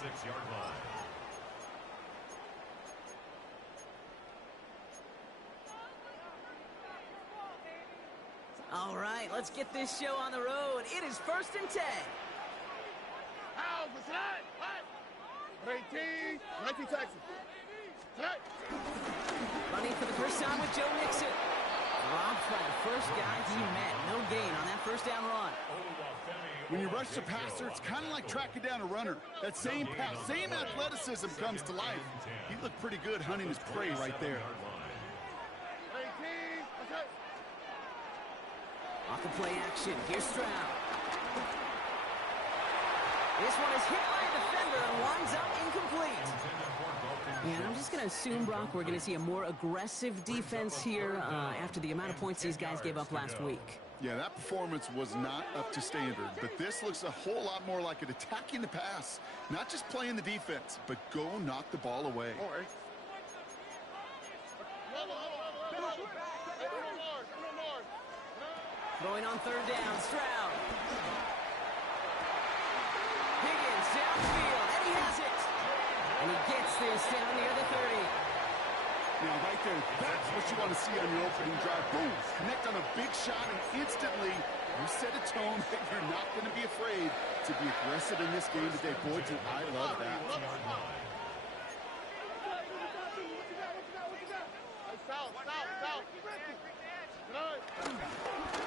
6-yard line. All right, let's get this show on the road. It is 1st and 10. Texans. Running for the first time with Joe Mixon. Dropped by the first guy he met. No gain on that first down run. When you rush the passer, it's kind of like tracking down a runner. That same pass, same athleticism comes to life. He looked pretty good hunting his prey right there. Off the play action, here's Stroud. This one is hit by a defender and winds up incomplete. And I'm just going to assume, Brock, we're going to see a more aggressive defense here after the amount of points these guys gave up last week. Yeah, that performance was not up to standard, but this looks a whole lot more like it attacking the pass. Not just playing the defense, but go knock the ball away. Throwing on 3rd down, Stroud. Higgins downfield, and he has it. And he gets this down near the 30. Now, right there, that's what you want to see on your opening drive. Boom, connect on a big shot, and instantly you set a tone that you're not going to be afraid to be aggressive in this game today. Boy, do I love that.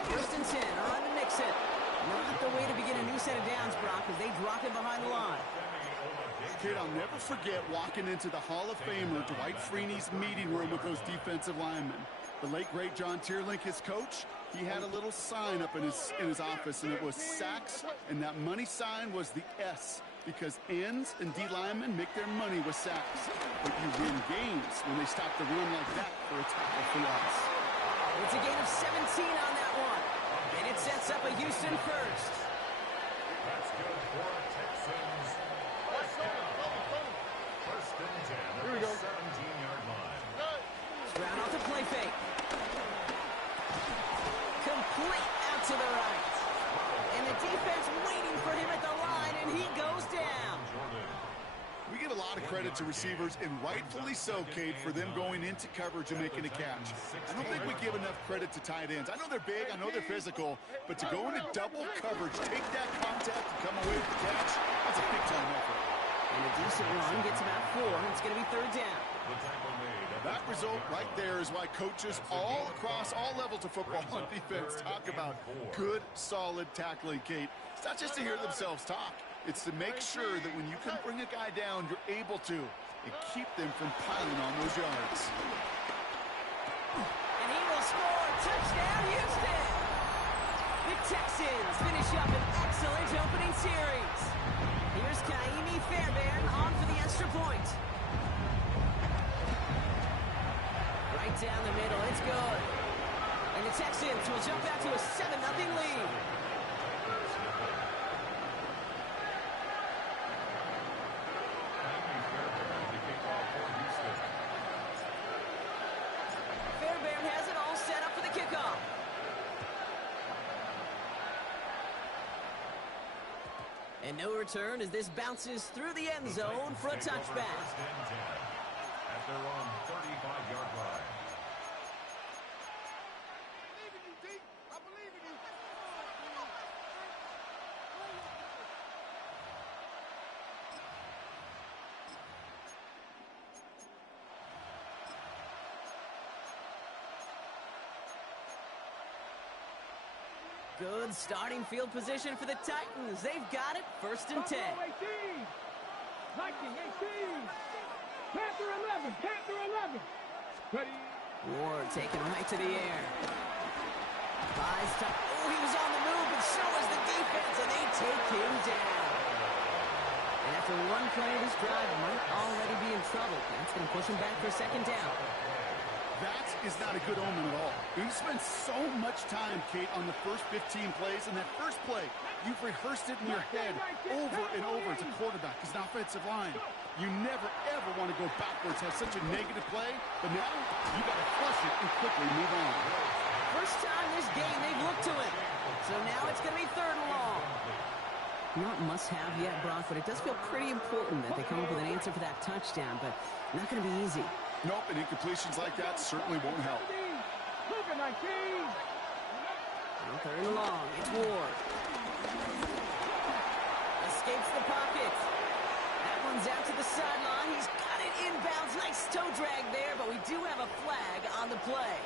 First and 10, on to Mixon. Not the way to begin a new set of downs, Brock, as they drop him behind the line. Kid, I'll never forget walking into the Hall of Famer Dwight Freeney's meeting room with those defensive linemen. The late, great John Tierlink, his coach, he had a little sign up in his office, and it was sacks, and that money sign was the S, because ends and D linemen make their money with sacks. But you win games when they stop the run like that for a tackle for loss. It's a gain of 17 on that one, and it sets up a Houston first. That's good for Texans. First and 10. Here we go. 17-yard line. Stroud off the play fake. Complete out to the right. And the defense waiting for him at the line, and he goes down. We give a lot of credit to receivers, and rightfully so, Kate, for them going into coverage and making a catch. I don't think we give enough credit to tight ends. I know they're big, I know they're physical, but to go into double coverage, take that contact, and come away with the catch, that's a big-time effort. And a decent run gets about 4, and it's going to be 3rd down. That result right there is why coaches all across all levels of football on defense talk about good, solid tackling, Kate. It's not just to hear themselves talk. It's to make sure that when you can bring a guy down, you're able to, and keep them from piling on those yards. And he will score. Touchdown, Houston! The Texans finish up an excellent opening series. Here's Kaimi Fairbairn on for the extra point. Right down the middle, it's good. And the Texans will jump out to a 7-0 lead. Fairbairn has it all set up for the kickoff. And no return as this bounces through the end zone for a touchback. First and 10 at their own 35-yard line. Good starting field position for the Titans. They've got it, 1st and 10. Panther 11, Panther 11. Ready. Ward taken right to the air. Buys time. Oh, he was on the move, but so was the defense, and they take him down. And after one play, this drive might already be in trouble. That's going to push him back for a 2nd down. That is not a good omen at all. You spend so much time, Kate, on the first 15 plays, and that first play, you've rehearsed it in your head over and over as a quarterback, as an offensive line. You never, ever want to go backwards, have such a negative play, but now you got to flush it and quickly move on. First time this game they've looked to it. So now it's going to be 3rd and long. Not must-have yet, Brock, but it does feel pretty important that they come up with an answer for that touchdown, but not going to be easy. Nope, and incompletions like that certainly won't help. Look at my team. On third and long, it's Ward. Escapes the pocket. That one's out to the sideline. He's got it inbounds. Nice toe drag there, but we do have a flag on the play.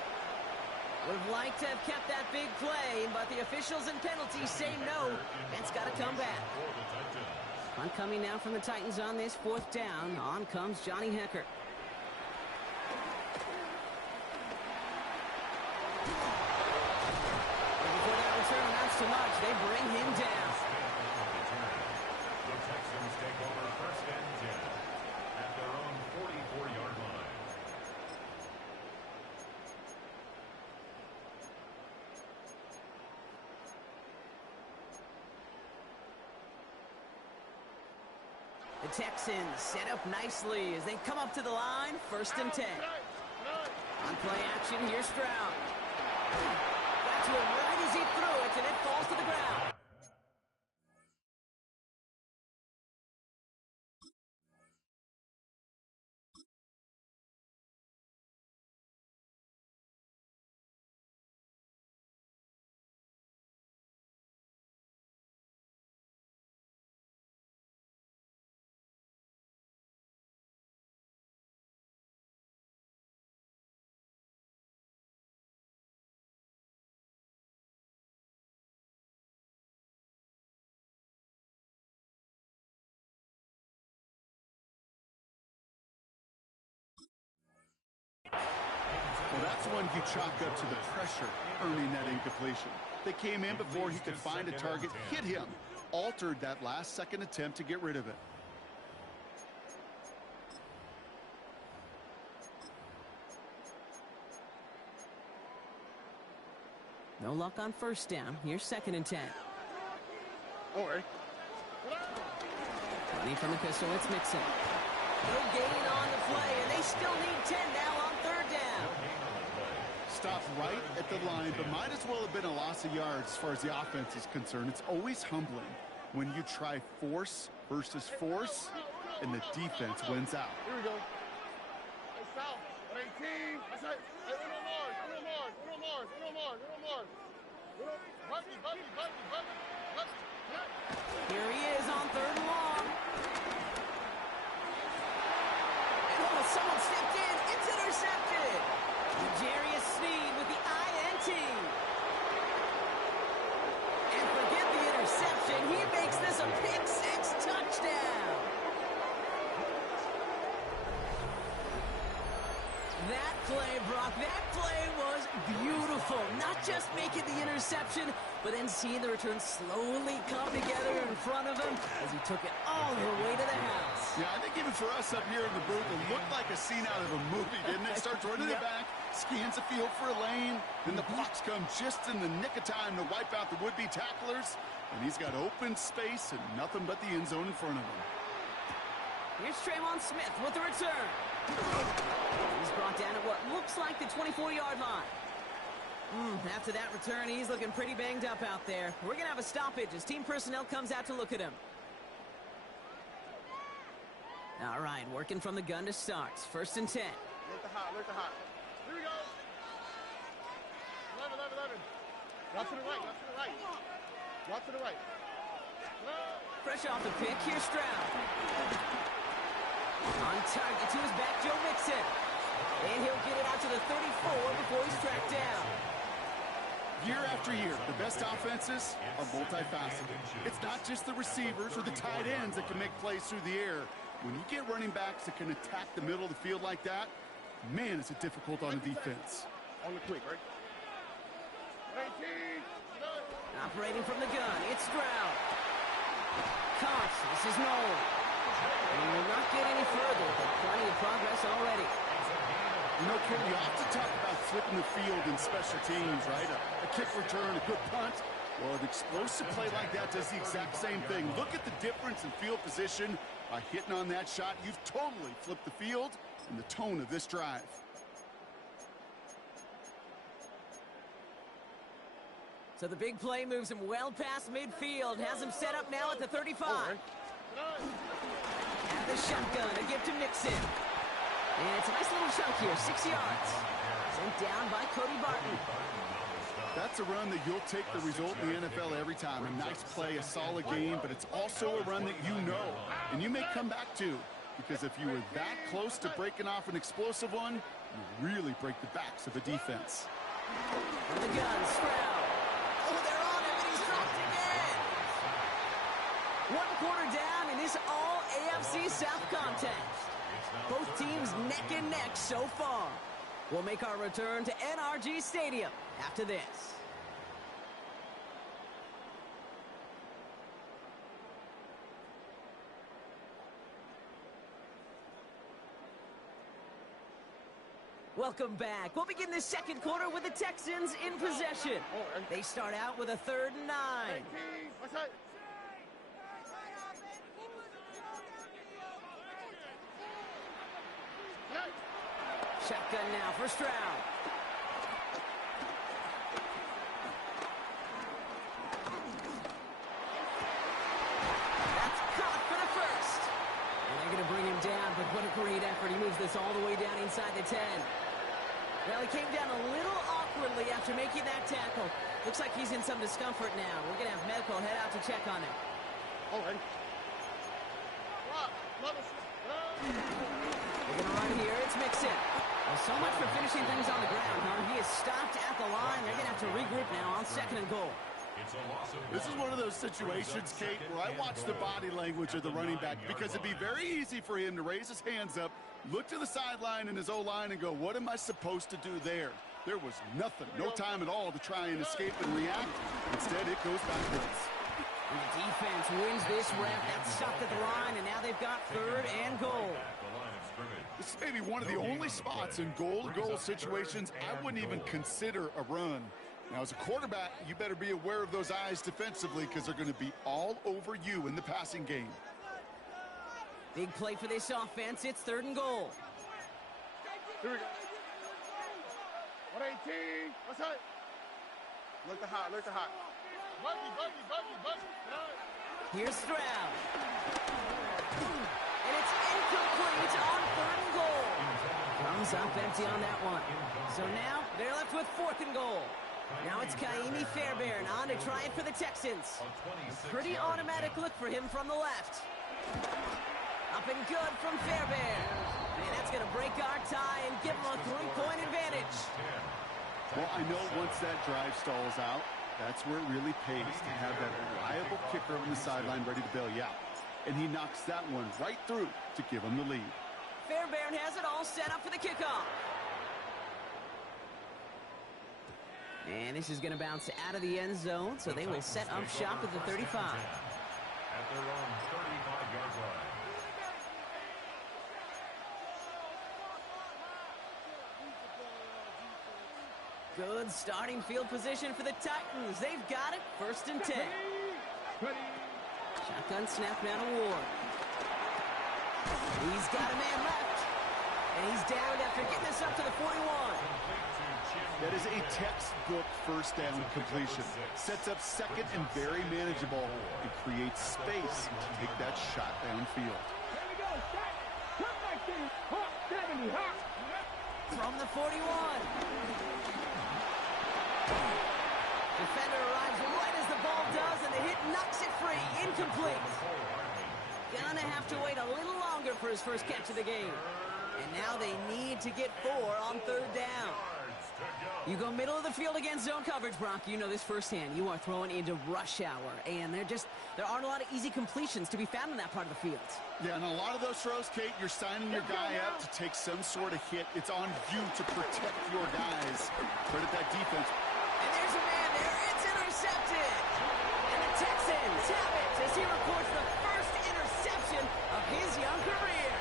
Would have liked to have kept that big play, but the officials and penalties say no. It's got to come back. Punt coming now from the Titans on this fourth down. On comes Johnny Hecker. Before that return amounts to much, they bring him down. The Texans take over first and 10 at their own 44-yard line. The Texans set up nicely as they come up to the line, first and 10. On play action, here's Stroud. Got to him right as he threw it, and it falls to the ground. Well, that's one you chalk up to the pressure, earning that incompletion. They came in before he could find a target, hit him, altered that last-second attempt to get rid of it. No luck on first down. Here's second and 10. Or Running from the pistol, it's Mixon. No gain on the play, and they still need 10 now on third down. stop right at the line, but might as well have been a loss of yards as far as the offense is concerned. It's always humbling when you try force versus force, and the defense wins out. Here we go. Hey, South, 18. That's it. Hey, Uno Mars, Uno Mars, Uno Mars, Uno Mars, Uno Mars. Bucky. Here he is on third and long. And almost someone stepped in. It's intercepted. Jarius Sneed with the INT. And forget the interception. He makes this a pick-six touchdown. That play, Brock, that play was beautiful. Not just making the interception, but then seeing the return slowly come together in front of him as he took it all the way to the house. Yeah, I think even for us up here in the booth, it looked like a scene out of a movie, didn't it? Starts running it back, scans the field for a lane, then the blocks come just in the nick of time to wipe out the would-be tacklers, and he's got open space and nothing but the end zone in front of him. Here's Trayvon Smith with the return. He's brought down at what looks like the 24-yard line. After that return, he's looking pretty banged up out there. We're going to have a stoppage as team personnel comes out to look at him. All right, working from the gun to start. First and 10. Look the hot. Here we go. 11. Drop to the right. Fresh off the pick, here's Stroud. On target to his back, Joe Mixon. And he'll get it out to the 34 before he's tracked down. Year after year, the best offenses are multifaceted. It's not just the receivers or the tight ends that can make plays through the air. When you get running backs that can attack the middle of the field like that, man, is it difficult on the defense. On the quick, right? 18. Operating from the gun, it's Stroud. Caught, this is Noel. And he will not get any further, but plenty of progress already. You know, Ken, you often talk about flipping the field in special teams, right? A kick return, a good punt. Well, an explosive play like that does the exact same thing. Look at the difference in field position. By hitting on that shot, you've totally flipped the field and the tone of this drive. So the big play moves him well past midfield, has him set up now at the 35. At the shotgun, a gift to Mixon. And it's a nice little chunk here, 6 yards. Sent down by Cody Barton. That's a run that you'll take the result in the NFL every time. A nice play, a solid game, but it's also a run that you know, and you may come back to, because if you were that close to breaking off an explosive one, you really break the backs of the defense. On the gun, Stroud. Oh, they're on him, and he's dropped again. 1 quarter down in this all-AFC South contest. Both teams neck and neck so far. We'll make our return to NRG Stadium after this. Welcome back. We'll begin the second quarter with the Texans in possession. They start out with a 3rd and 9. Shotgun now for Stroud. That's caught for the first. And they're going to bring him down, but what a great effort. He moves this all the way down inside the 10. Well, he came down a little awkwardly after making that tackle. Looks like he's in some discomfort now. We're going to have medical head out to check on him. All right. They're going to run here. It's Mixon. Well, so much for finishing things on the ground, huh? He is stopped at the line. They're going to have to regroup now on 2nd and goal. This is one of those situations, Kate, where I watch the body language of the running back, because it'd be very easy for him to raise his hands up, look to the sideline in his O-line and go, what am I supposed to do there? There was nothing, no time at all to try and escape and react. Instead, it goes backwards. And the defense wins this rep. That's stopped at the line, and now they've got 3rd and goal. This is maybe one of the only spots in goal-to-goal situations I wouldn't even consider a run. Now, as a quarterback, you better be aware of those eyes defensively, because they're going to be all over you in the passing game. Big play for this offense. It's 3rd and goal. Here we go. 118. What's that? Look the hot, look the hot. Buggy. Here's Stroud. And it's incomplete on 3rd and goal. Comes up empty on that one. So now they're left with 4th and goal. Now it's Kaimi Fairbairn on to try it for the Texans. A pretty automatic look for him from the left. Up and good from Fairbairn. And that's going to break our tie and give him a 3-point advantage. Well, I know once that drive stalls out, that's where it really pays to have that reliable kicker on the sideline ready to bail you out. And he knocks that one right through to give him the lead. Fairbairn has it all set up for the kickoff. And this is going to bounce out of the end zone, so they will set up shop at the 35. At their own 35-yard line. Good starting field position for the Titans. They've got it. 1st and 10. Shotgun snap now to Ward. He's got a man left. And he's down after getting this up to the 41. That is a textbook 1st down completion. Sets up 2nd and very manageable, and creates space to take that shot downfield. Here we go, set. Come back there. Hot 70, hot. From the 41. Defender arrives right as the ball does, and the hit knocks it free. Incomplete. Gonna have to wait a little longer for his first catch of the game. And now they need to get 4 on 3rd down. You go middle of the field against zone coverage, Brock. You know this firsthand. You are throwing into rush hour, and there aren't a lot of easy completions to be found in that part of the field. Yeah, and a lot of those throws, Kate, you're signing your guy up to take some sort of hit. It's on you to protect your guys. Credit that defense. And there's a man there. It's intercepted. And the Texans have it as he records the first interception of his young career.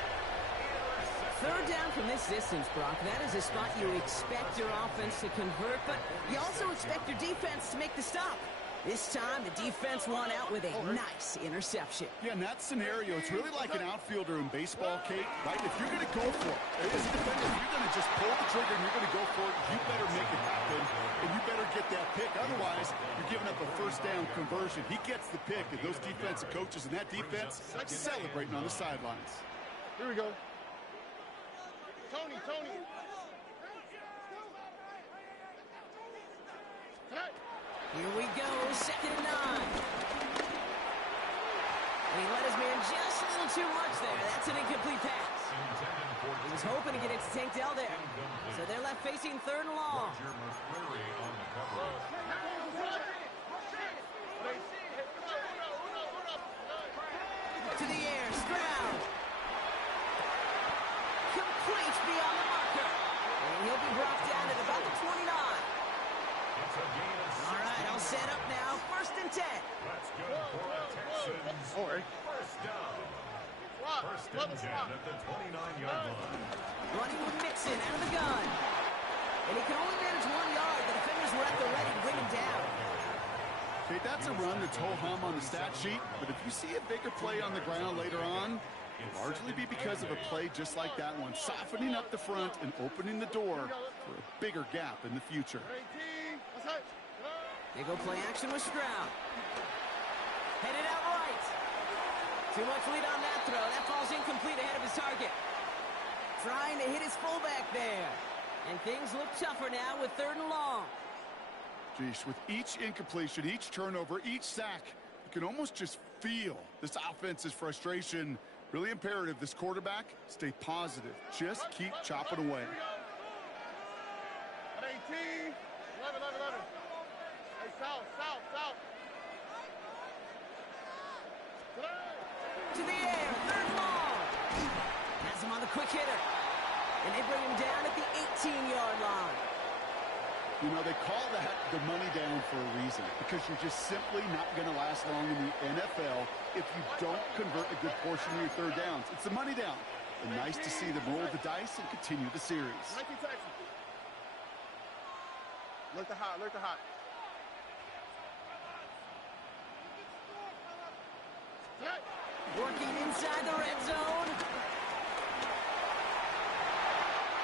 3rd down from this distance, Brock. That is a spot you expect your offense to convert, but you also expect your defense to make the stop. This time, the defense won out with a nice interception. Yeah, in that scenario, it's really like an outfielder in baseball, Kate, right? If you're going to go for it, as a defender, if you're going to just pull the trigger and you're going to go for it, you better make it happen, and you better get that pick. Otherwise, you're giving up a first down conversion. He gets the pick, and those defensive coaches and that defense celebrating on the sidelines. Here we go. Tony. Hey. Here we go, 2nd and 9. And he let his man just a little too much there. That's an incomplete pass. He was hoping to get it to Tank Dell there. So they're left facing 3rd and long. To the air, Stroud. Complete beyond the marker. And he'll be brought down at about the 29. All right, all set up now. 1st and 10. That's good for the Texans. First down. First and 10 at the 29-yard line. Running with Mixon out of the gun. And he can only manage 1 yard. The defenders were at the ready to bring him down. Okay, that's a run that's ho-hum on the stat sheet, but if you see a bigger play on the ground later on, it'll largely be because of a play just like that one, softening up the front and opening the door for a bigger gap in the future. They go play action with Stroud. Headed out right. Too much lead on that throw. That falls incomplete ahead of his target. Trying to hit his fullback there. And things look tougher now with 3rd and long. Geez, with each incompletion, each turnover, each sack, you can almost just feel this offense's frustration. Really imperative this quarterback stay positive. Just keep chopping away. 18. 11. Hey, south. To the air, 3rd and long. Has him on the quick hitter. And they bring him down at the 18-yard line. You know, they call that the money down for a reason, because you're just simply not going to last long in the NFL if you don't convert a good portion of your 3rd downs. It's the money down. And nice to see them roll the dice and continue the series. Look the hot. Working inside the red zone.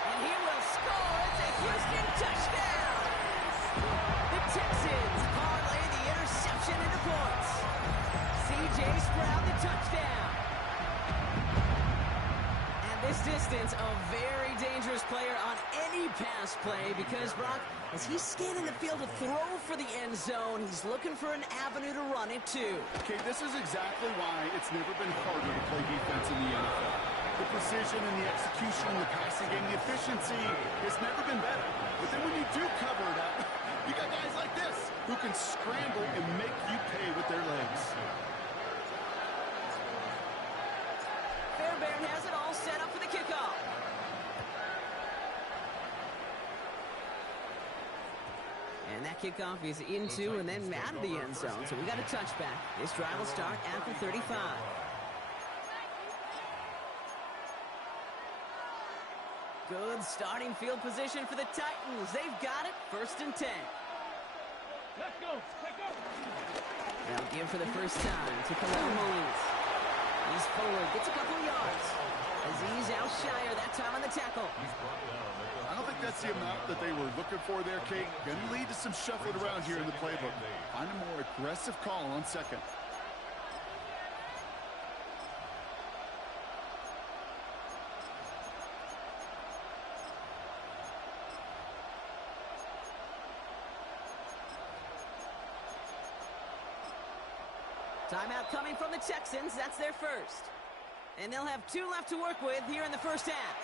And he will score. It's a Houston touchdown. The Texans parlay the interception into points. C.J. Stroud the touchdown. And this distance, a very dangerous player on any pass play because, Brock, as he's scanning the field to throw for the end zone, he's looking for an avenue to run it to. Okay, this is exactly why it's never been harder to play defense in the NFL. The precision and the execution in the passing game, the efficiency has never been better. But then when you do cover it up, you got guys like this who can scramble and make you pay with their legs. Fairbairn has it all set up for the kickoff. And that kickoff is into and then out of the end zone. So we got a touchback. This drive will start after 35. Good starting field position for the Titans. They've got it. 1st and 10. Let's go. They'll give for the first time to Khalil Mullins. He's forward, gets a couple of yards. Aziz Al-Shire that time on the tackle. I don't think that's the amount that they were looking for there, Kate. Going to lead to some shuffling around here in the playbook. Find a more aggressive call on 2nd. Timeout coming from the Texans. That's their first. And they'll have 2 left to work with here in the first half.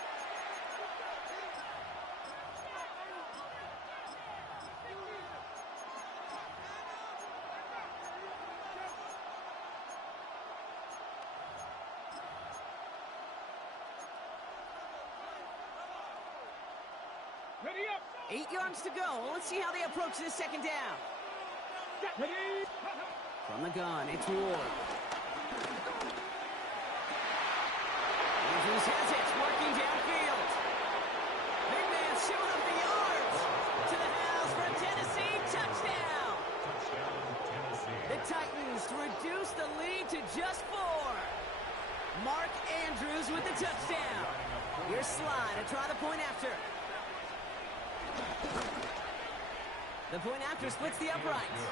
Ready up. 8 yards to go. Let's see how they approach this 2nd down. Ready. From the gun, it's Ward. Andrews has it, working downfield. Big man showing up the yards. To the house for a Tennessee touchdown. to just 4. Mark Andrews with the touchdown. Here's Sly to try the point after. The point after splits the uprights.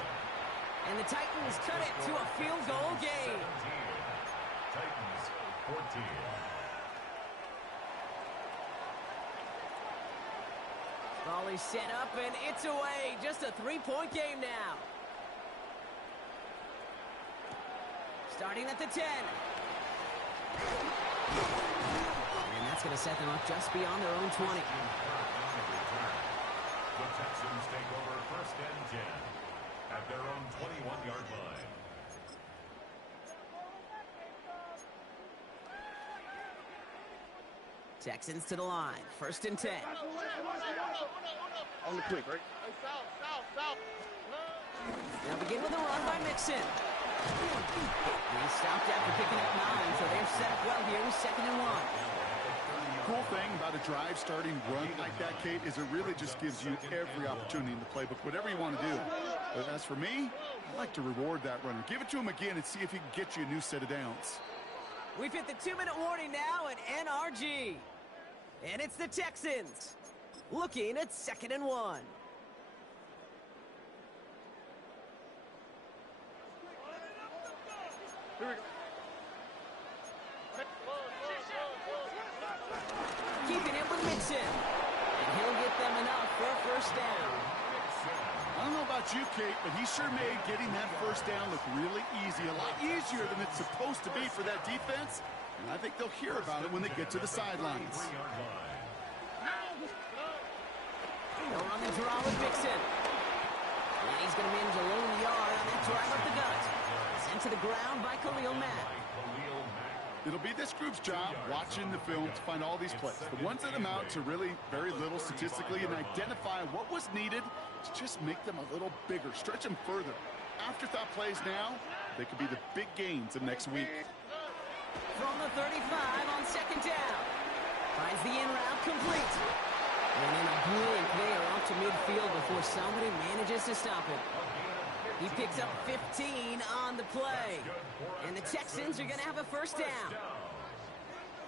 And the Titans cut it to a field goal game. Titans 14. Ball is set up, and it's away. Just a 3-point game now. Starting at the 10. And that's going to set them up just beyond their own 20. The Texans take over first and 10 at their own 21-yard line. Texans to the line. First and 10. On the quick, right? Hey, south. They'll begin with a run by Mixon. And he stopped after picking up 9, so they're set up well here with 2nd and 1. Cool thing about a drive starting run like that, Kate, is it really just gives you every opportunity in the playbook, whatever you want to do. But as for me, I like to reward that runner. Give it to him again and see if he can get you a new set of downs. We've hit the 2-minute warning now at NRG. And it's the Texans looking at 2nd and 1. Here we go. Keeping it with Mixon. And he'll get them enough for a first down. I don't know about you, Kate, but he sure made getting that first down look really easy. A lot easier than it's supposed to be for that defense. And I think they'll hear about it when they get to the sidelines. They'll run the draw with Mixon. And he's going to manage a lone yard on that drive up the gut. Sent to the ground by Khalil Mack. It'll be this group's job watching the film to find all these plays. The ones that amount to really very little statistically and identify what was needed to just make them a little bigger, stretch them further. Afterthought plays now, they could be the big gains of next week. From the 35 on 2nd down. Finds the in route complete. And in a brilliant clear off to midfield before somebody manages to stop it. He picks up 15 on the play. And the Texans are going to have a first down.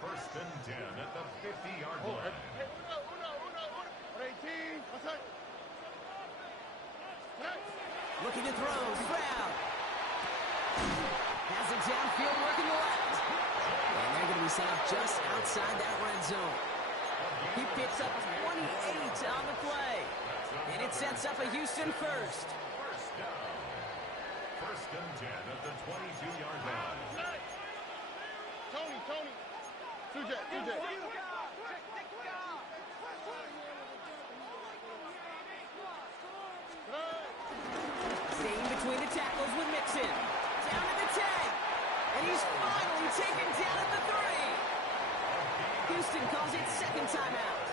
First and 10 at the 50-yard line. Hey, uno. 18. What's that? Looking to throw. Stroud. Has it downfield working the left. And they're going to be set up just outside that red zone. He picks up 28 on the play. And it sets up a Houston first. First down. First and 10 at the 22-yard line. Tony. 2J. Staying between the tackles with Mixon. Down to the 10. And he's finally taken down at the 3. Houston calls it second timeout.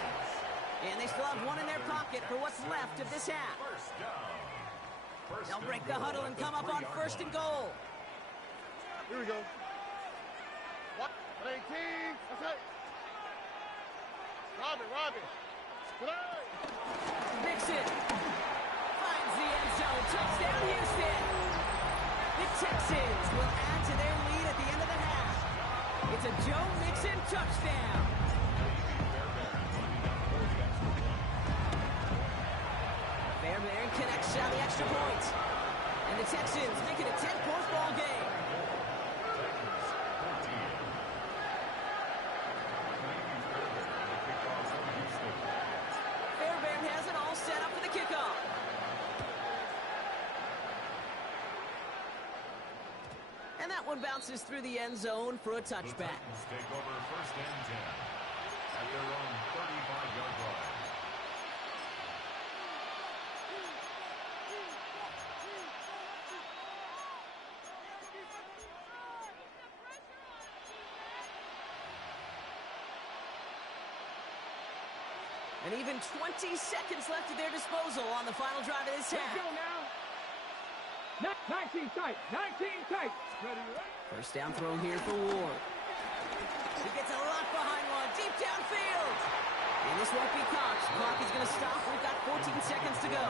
And they still have one in their pocket for what's left of this half. First down. They'll break the huddle and come up on first and goal. Here we go. What? 18. That's it. Robin. Mixon finds the end zone. Touchdown, Houston. The Texans will add to their lead at the end of the half. It's a Joe Mixon touchdown. Fairbairn connects on the extra point. And the Texans make it a 10-point ball game. Fairbairn has it all set up for the kickoff. And that one bounces through the end zone for a touchback. The Titans take over first and 10 at their own 35-yard line. And even 20 seconds left at their disposal on the final drive of this Let's half. go now. 19 tight. Ready? First down throw here for Ward. He gets a lot behind one, deep downfield. And this won't be caught. Clock is going to stop. We've got 14 seconds to go.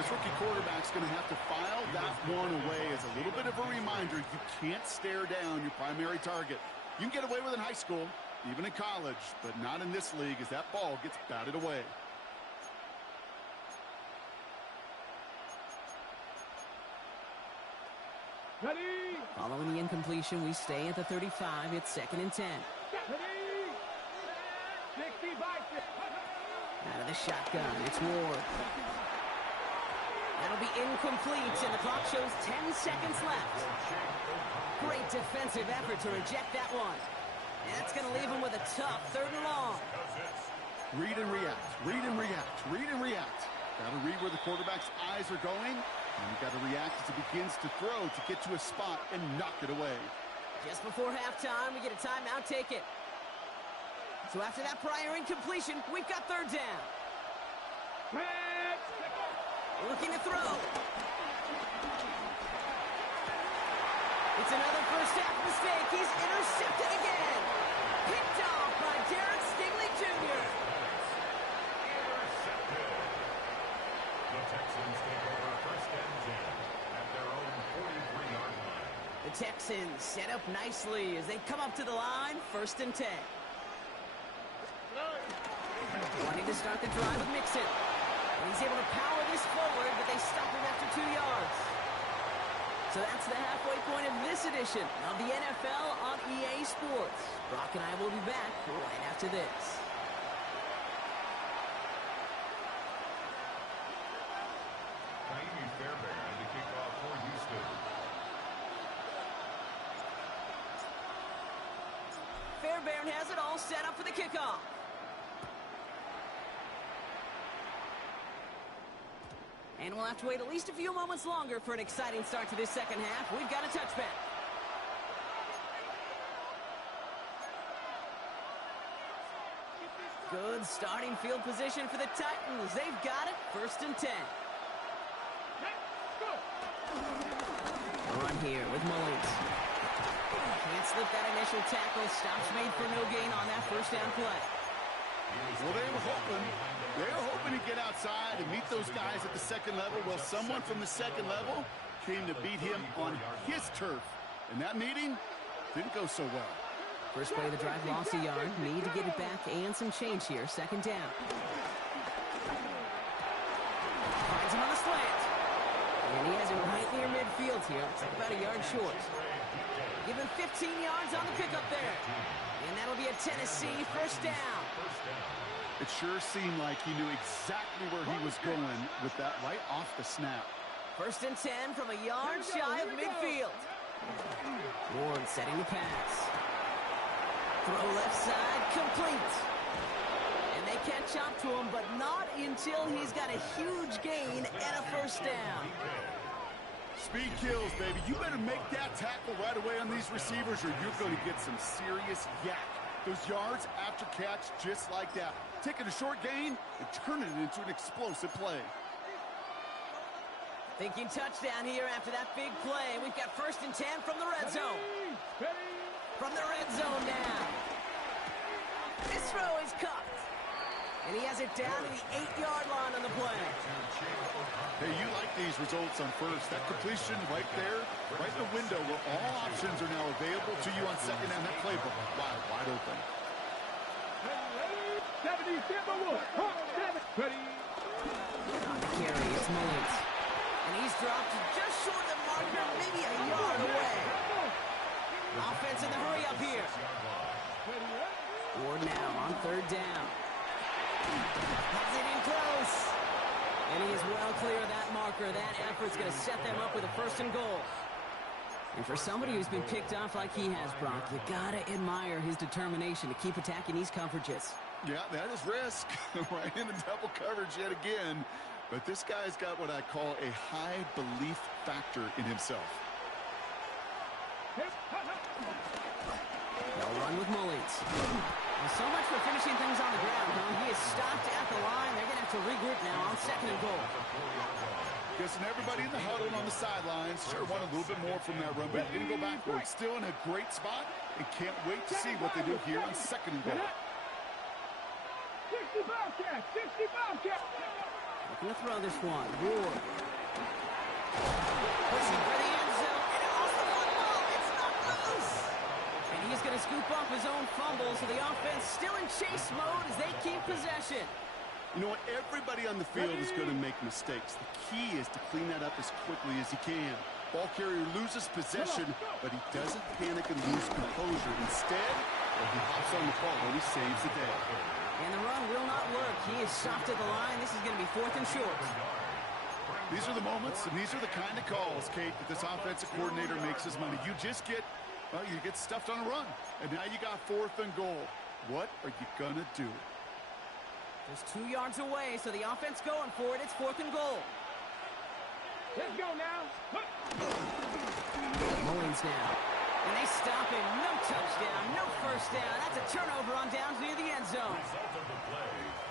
This rookie quarterback's going to have to file that one away as a little bit of a reminder. You can't stare down your primary target. You can get away with it in high school, even in college, but not in this league as that ball gets batted away. Ready. Following the incompletion, we stay at the 35. It's 2nd and 10. Ready. 65. Out of the shotgun, it's Ward. That'll be incomplete, and the clock shows 10 seconds left. Great defensive effort to reject that one. And that's going to leave him with a tough 3rd and long. Read and react, read and react, read and react. Got to read where the quarterback's eyes are going, and you got to react as he begins to throw to get to a spot and knock it away. Just before halftime, we get a timeout, take it. So after that prior incompletion, we've got 3rd down. Looking to throw. It's another first half mistake. He's intercepted again. Picked off by Derek Stingley Jr. Intercepted. The Texans take over 1st and 10 at their own 43-yard line. The Texans set up nicely as they come up to the line, 1st and 10. Wanting to start the drive with Mixon. And he's able to power this forward, but they stop him after 2 yards. So that's the halfway point of this edition of the NFL on EA Sports. Brock and I will be back right after this. Naimi Fairbairn to kick off for Houston. Fairbairn has it all set up for the kickoff. And we'll have to wait at least a few moments longer for an exciting start to this 2nd half. We've got a touchback. Good starting field position for the Titans. They've got it, 1st and 10. Run here with Mullins. Can't slip that initial tackle. Stops made for no gain on that 1st down play. Well, they were hoping to get outside and meet those guys at the 2nd level. Well, someone from the 2nd level came to beat him on his turf. And that meeting didn't go so well. First play of the drive lost a yard. Need to get it back and some change here. 2nd down. Finds him on the slant. And he has it right near midfield here. It's like about a yard short. Give him 15 yards on the pickup there. And that'll be a Tennessee 1st down. It sure seemed like he knew exactly where he was going with that right off the snap. 1st and 10 from a yard shy of midfield. Ward setting the pass. Throw left side, complete. And they catch up to him, but not until he's got a huge gain and a 1st down. Speed kills, baby. You better make that tackle right away on these receivers or you're going to get some serious yak. Those yards after catch just like that. Taking a short gain and turning it into an explosive play. Thinking touchdown here after that big play. We've got 1st and 10 from the red zone. From the red zone now. This throw is caught. And he has it down to the 8-yard line on the play. Hey, you like these results on 1st. That completion right there, right in the window where all options are now available to you on 2nd and that playbook wide open. 77. Ready. On the carry, it's Mullins. And he's dropped just short of the marker, maybe a yard away. Offense in the hurry up here. Ward now on 3rd down. Has it in close. And he is well clear of that marker. That effort's going to set them up with a 1st and goal. And for somebody who's been picked off like he has, Brock, you got to admire his determination to keep attacking these coverages. Yeah, that is risk. Right in the double coverage yet again. But this guy's got what I call a high belief factor in himself. They'll run with Mullins. Well, so much for finishing things on the ground, huh? He is stopped at the line. They're going to have to regroup now on 2nd and goal. Guessing everybody in the huddle and on the sidelines sure want a little bit more from that run, but didn't go backwards. Still in a great spot and can't wait to see what they do here on 2nd and goal. 60 Bobcat! 60 Bobcat! The looking to throw this one. Ward. Pushing for the end zone, and it lost the football. It's not loose. And he's going to scoop up his own fumble, so the offense still in chase mode as they keep possession. You know what? Everybody on the field is going to make mistakes. The key is to clean that up as quickly as he can. Ball carrier loses possession, but he doesn't panic and lose composure. Instead, he hops on the ball and he saves the day. And the run will not work. He is soft at the line. This is going to be 4th and short. These are the moments, and these are the kind of calls, Kate, that this offensive coordinator makes his money. You just get, well, you get stuffed on a run, and now you got 4th and goal. What are you going to do? Just 2 yards away, so the offense going for it. It's 4th and goal. Let's go now. Mullins now. And they stop him. No touchdown, no first down. That's a turnover on downs near the end zone.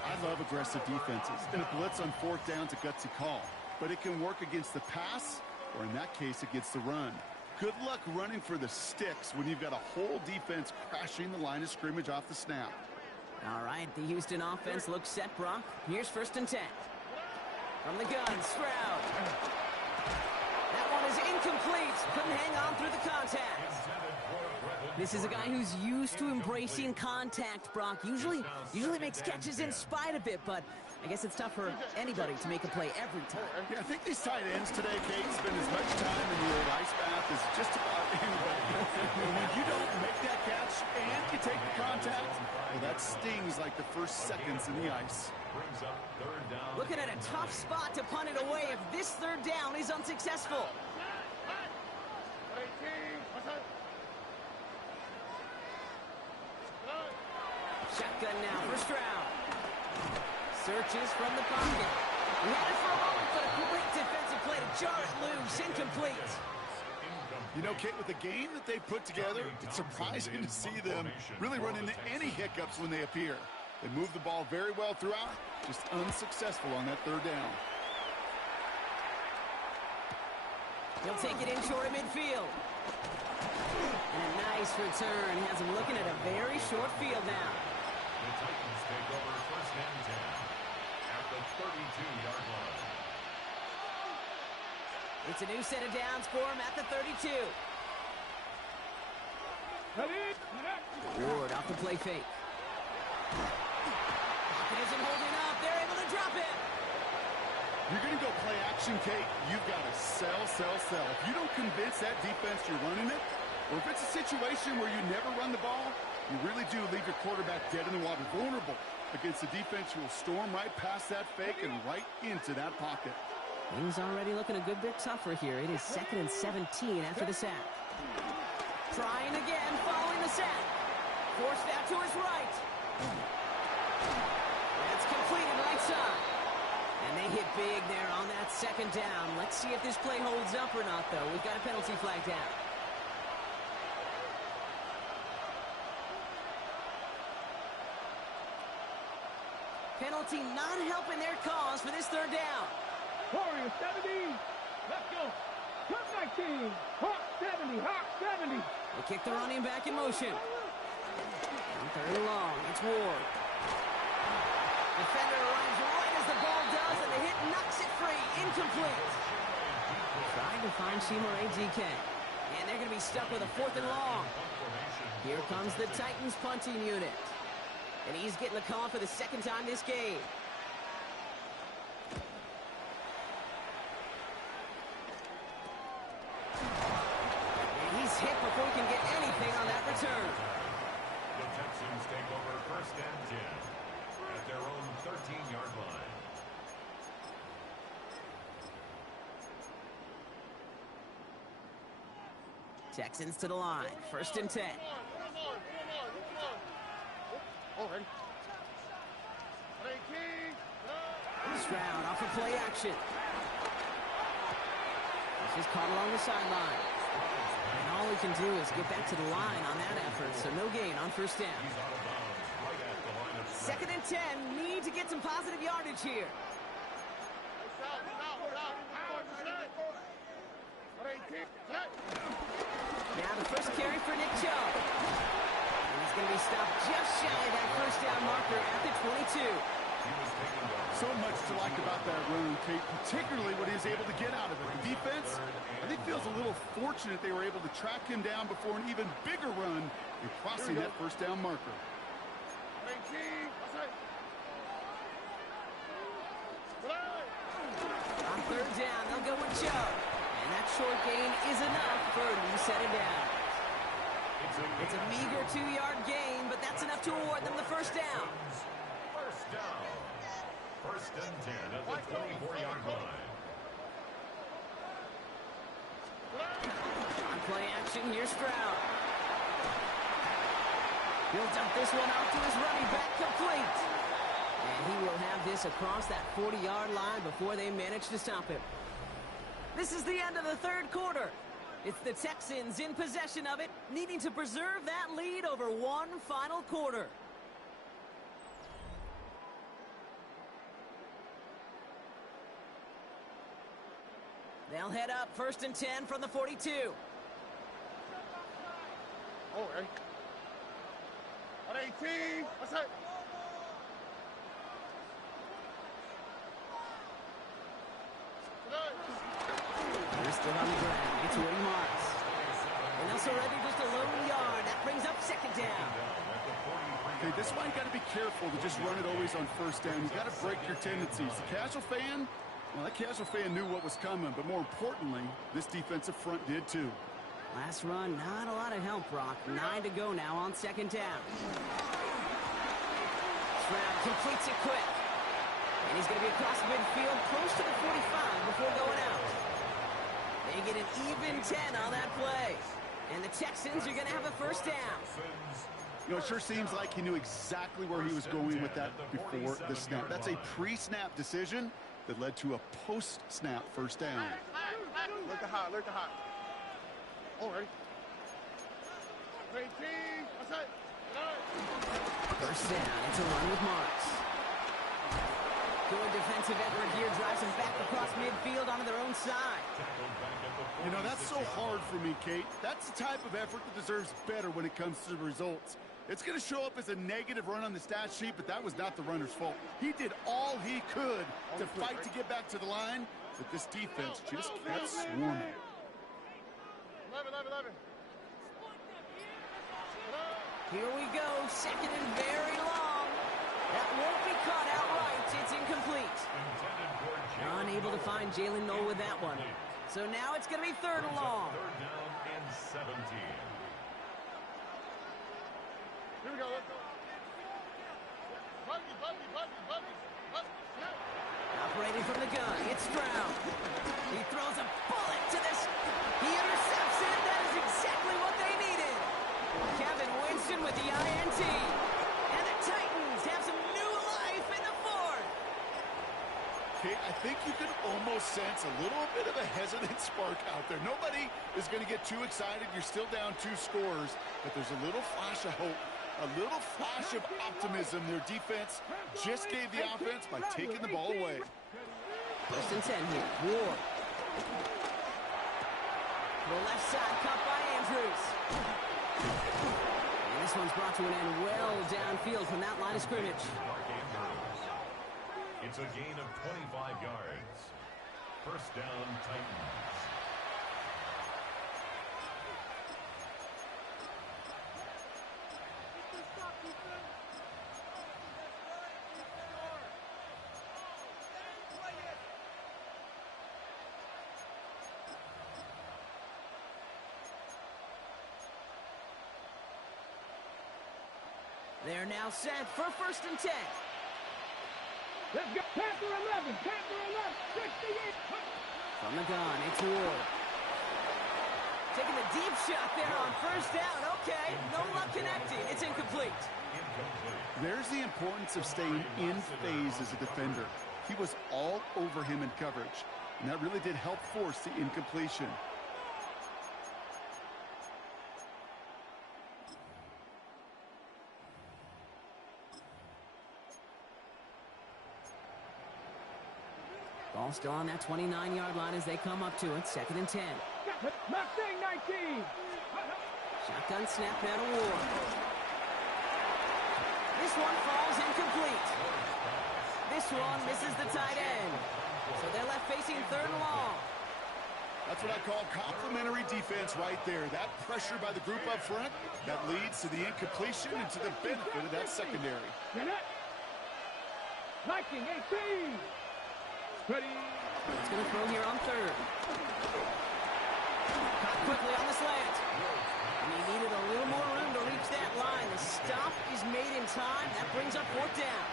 I love aggressive defenses, and a blitz on 4th down's a gutsy call. But it can work against the pass, or in that case, against the run. Good luck running for the sticks when you've got a whole defense crashing the line of scrimmage off the snap. All right, the Houston offense looks set, Brock. Here's 1st and 10. From the gun, Stroud. That one is incomplete. Couldn't hang on through the contact. This is a guy who's used to embracing contact, Brock. Usually makes catches in spite of it, but I guess it's tough for anybody to make a play every time. Yeah, I think these tight ends today, Kate, spend as much time in the old ice bath as just about anybody. And when you don't make that catch and you take the contact, well, that stings like the first seconds in the ice. Looking at a tough spot to punt it away if this 3rd down is unsuccessful. Shotgun now for Stroud. Searches from the pocket. He had it for a moment, but a great defensive play to jar it loose. Incomplete. You know, Kate, with the game that they put together, it's surprising to see them really run into any hiccups when they appear. They move the ball very well throughout, just unsuccessful on that 3rd down. He'll take it in short of midfield. And a nice return has him looking at a very short field now. The Titans take over 1st and 10 at the 32-yard line. It's a new set of downs for him at the 32. Ward off the play fake. Pocket isn't holding up. They're able to drop it. You're going to go play action, Kate. You've got to sell, sell, sell. If you don't convince that defense you're running it, or if it's a situation where you never run the ball, you really do leave your quarterback dead in the water, vulnerable against a defense who will storm right past that fake and right into that pocket. Things already looking a good bit tougher here. It is 2nd and 17 after the sack. Trying again following the sack. Forced out to his right. That's completed right side. And they hit big there on that 2nd down. Let's see if this play holds up or not, though. We've got a penalty flag down. Penalty not helping their cause for this 3rd down. Warriors 70. Let's go. Hawk 19. Hawk 70. Hawk 70. They kick the running back in motion. And 3rd and long. It's Ward. Defender runs right as the ball does, and the hit knocks it free. Incomplete. Trying to find Seymour ADK. And they're going to be stuck with a 4th and long. Here comes the Titans punting unit. And he's getting the call for the 2nd time this game. And he's hit before he can get anything on that return. The Texans take over 1st and 10 at their own 13-yard line. Texans to the line. 1st and 10. Stroud off of play action. This is caught along the sideline. And all he can do is get back to the line on that effort, so no gain on 1st down. 2nd and 10. Need to get some positive yardage here. Now the first carry for Nick Chubb. And he's going to be stopped just shy of that 1st down marker at the 22. So much to like about that run, Kate, particularly what he was able to get out of it. The defense, I think, feels a little fortunate they were able to track him down before an even bigger run and crossing that first down marker. 18, outside. On third down, they'll go with Joe. And that short gain is enough for a new set of downs. It's a meager 2-yard gain, but that's enough to award them the first down. First down. First and 10 at the 24-yard line. On play action, here's Stroud. He'll dump this one out to his running back, complete. And he will have this across that 40-yard line before they manage to stop him. This is the end of the third quarter. It's the Texans in possession of it, needing to preserve that lead over one final quarter. They'll head up first and 10 from the 42. Oh, hey. On 18, outside. They're still on the ground. It's Woody Marks. And they'll surrender just a lone yard. That brings up second down. Okay, this is why you got to be careful to just run it always on first down. You got to break your tendencies. The casual fan, well, that casual fan knew what was coming, but more importantly, this defensive front did too. Last run, not a lot of help, Brock. 9 to go now on second down. Stroud completes it quick. And he's going to be across midfield, close to the 45 before going out. They get an even 10 on that play. And the Texans are going to have a first down. You know, it sure seems like he knew exactly where he was going with that before the snap. That's a pre-snap decision that led to a post-snap first down. Alert the hot, alert the hot. Oh, ready? 18, outside. First down, it's a run with Marks. Good defensive effort here, drives him back across midfield onto their own side. You know, that's so hard for me, Kate. That's the type of effort that deserves better when it comes to the results. It's going to show up as a negative run on the stat sheet, but that was not the runner's fault. He did all he could to fight to get back to the line, but this defense just kept swarming. 11. Here we go, second and very long. That won't be caught outright. It's incomplete. Unable to find Jalen Noel with that one. So now it's going to be third and long. Third down and 17. Here we go, let's go. Buggy. Operating from the gun, it's Stroud. He throws a bullet to this. He intercepts it. That is exactly what they needed. Kevin Winston with the INT. And the Titans have some new life in the fourth. Kate, I think you can almost sense a little bit of a hesitant spark out there. Nobody is going to get too excited. You're still down 2 scores, but there's a little flash of hope, a little flash of optimism. Their defense just gave the offense by taking the ball away. First and 10 here. Ward. To the left side, caught by Andrews. And this one's brought to an end well downfield from that line of scrimmage. It's a gain of 25 yards. First down, Titans. They're now set for first and 10. Let's go. Panther 11, 68. From the gun, it's Ward. Taking the deep shot there on first down. Okay, no luck connecting. It's incomplete. There's the importance of staying in phase as a defender. He was all over him in coverage, and that really did help force the incompletion. Ball still on that 29-yard line as they come up to it. Second and 10. Mustang 19. Shotgun snap now to Ward. This one falls incomplete. This one misses the tight end. So they're left facing 3rd and long. That's what I call complimentary defense right there. That pressure by the group up front, that leads to the incompletion and to the benefit of that secondary. Liking 18. Ready. It's going to throw here on 3rd. Caught quickly on the slant. And he needed a little more room to reach that line. The stop is made in time. That brings up 4th down.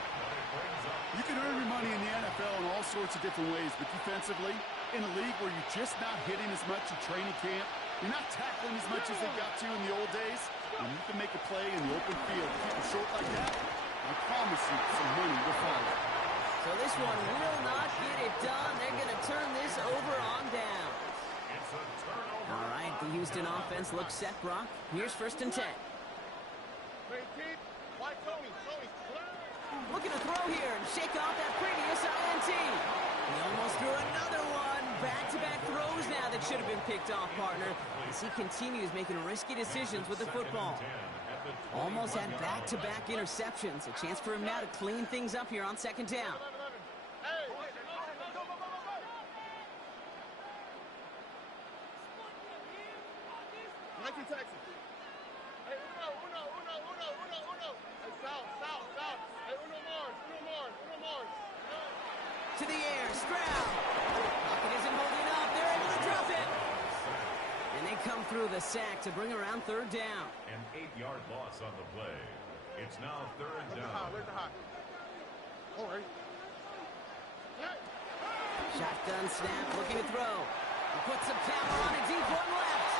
You can earn your money in the NFL in all sorts of different ways, but defensively, in a league where you're just not hitting as much in training camp, you're not tackling as much as they got to in the old days, when you can make a play in the open field, keep it short like that, I promise you some money will follow. So this one will not get it done. They're going to turn this over on down. It's a turnover. All right, the Houston offense looks set, Brock. Here's 1st and 10. 18. White Tony. Looking to throw here and shake off that previous INT. He almost threw another one. Back-to-back throws now that should have been picked off, partner, as he continues making risky decisions with the football. Almost had back-to-back interceptions. A chance for him now to clean things up here on 2nd down. Hey. Nike Texans. Hey, uno. Hey, south. Hey, uno Mars. To the air, Stroud. Pocket isn't holding up. They're able to drop it. And they come through the sack to bring around 3rd down. An 8-yard loss on the play. It's now 3rd down. Where's the high? All right. Shotgun snap, looking to throw. He puts some power on it, deep one left.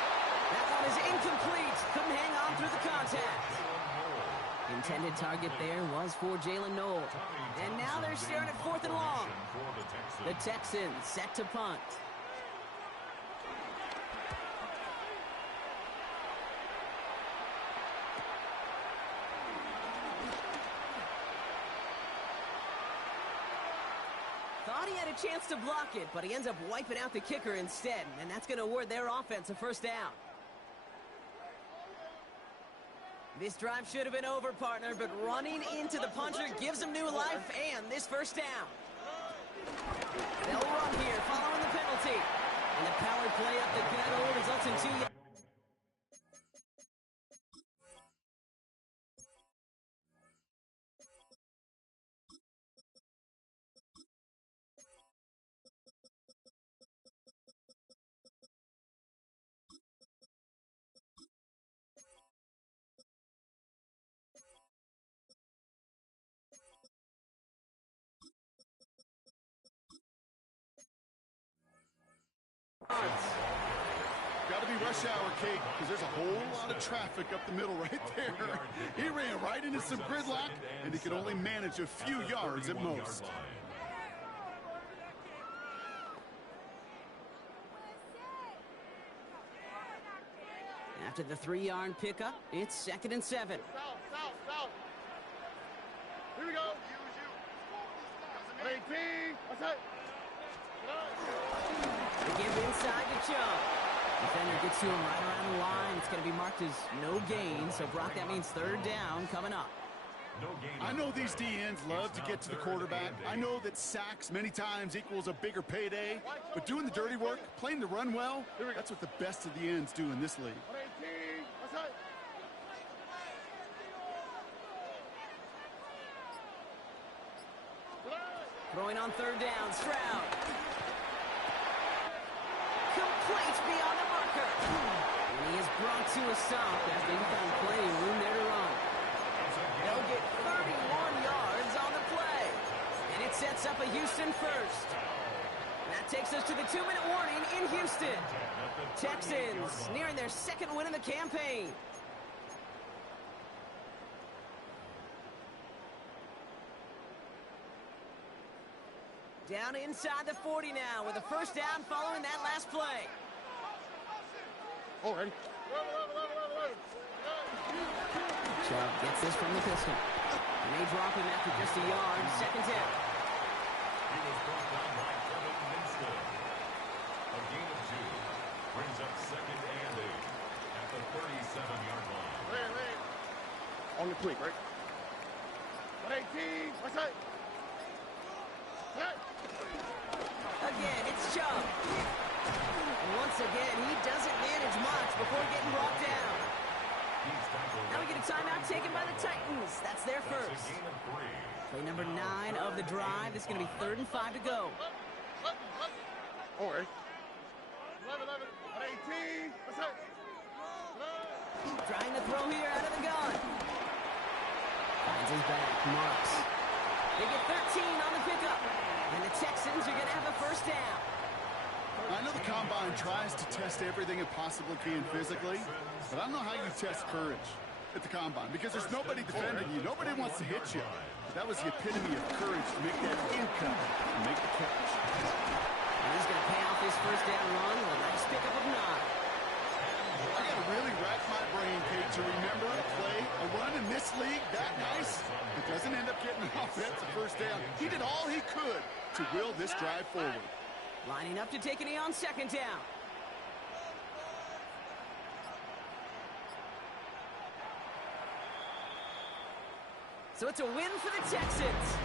That one is incomplete. Couldn't hang on through the contact. Intended target there was for Jalen Noel. And now they're staring at 4th and long. The Texans set to punt. Thought he had a chance to block it, but he ends up wiping out the kicker instead, and that's going to award their offense a 1st down. This drive should have been over, partner, but running into the puncher gives them new life and this 1st down. They'll run here following the penalty. And the power play up the middle results in 2 yards. Got to be rush hour, Kate, because there's a whole lot of traffic up the middle right there. He ran right into some gridlock, and he could only manage a few yards at most. After the 3-yard pickup, it's 2nd and 7. South. Here we go. 18. What's that? They give inside to Chubb. Defender gets to him right around the line. It's going to be marked as no gain. So, Brock, that means 3rd down coming up. I know these DNs love to get to the quarterback. I know that sacks many times equals a bigger payday. But doing the dirty work, playing the run well, that's what the best of the ends do in this league. 18. What's that? Throwing on 3rd down, Stroud. Complete beyond the marker. And he is brought to a stop after he found plenty of room there to run. They'll get 31 yards on the play. And it sets up a Houston 1st. That takes us to the 2-minute warning in Houston. Texans nearing their 2nd win of the campaign. Down inside the 40 now with a 1st down following that last play. Already. Chubb gets this from the pistol. And they drop him after just a yard. 2nd down. He was brought down by Kevin Minstead. A gain of 2 brings up 2nd and 8 at the 37-yard line. Wait. On the quick, right? 18. What's that? Again, it's Chubb. And once again, he doesn't manage much before getting brought down. Now we get a timeout taken by the Titans. That's their first. Play number 9 of the drive. It's going to be 3rd and 5 to go. Oh, 11, 18. What's up? Trying to throw here out of the gun. Finds his back, marks. They get 13 on the pickup. And the Texans are going to have a first down. I know the Combine tries to test everything it possibly can physically, but I don't know how you test courage at the Combine because there's nobody defending you. Nobody wants to hit you. That was the epitome of courage to make that income and make the catch. And he's going to pay off his first down run with a nice pickup of 9. I got to really rack my brain, Kate, to remember a play, a run in this league that nice. It doesn't end up getting an offensive first down. He did all he could to will this drive forward. Lining up to take a knee on 2nd down. So it's a win for the Texans.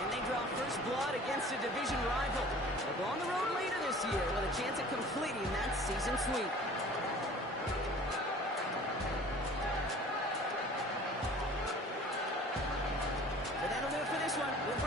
And they draw first blood against a division rival. They'll go on the road later this year with a chance at completing that season sweep.